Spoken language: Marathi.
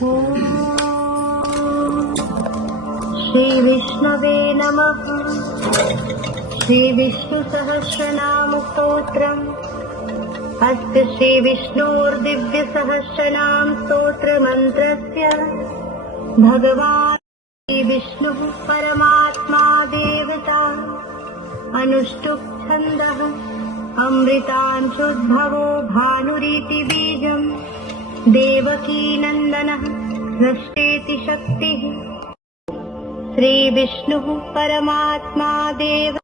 श्री विष्णवे नमः। श्री विष्णु सहस्रनाम स्तोत्रम्। अस्य श्री विष्णोर्दिव्य सहस्रनाम स्तोत्र मंत्रस्य भगवान् श्री विष्णु परमात्मा देवता अनुष्टुप् छन्दः अमृतांशुद्भवो भानुरीति बीजम् देवकी नन्दनः सृष्टेति शक्तिः। श्री विष्णु परमात्मा देव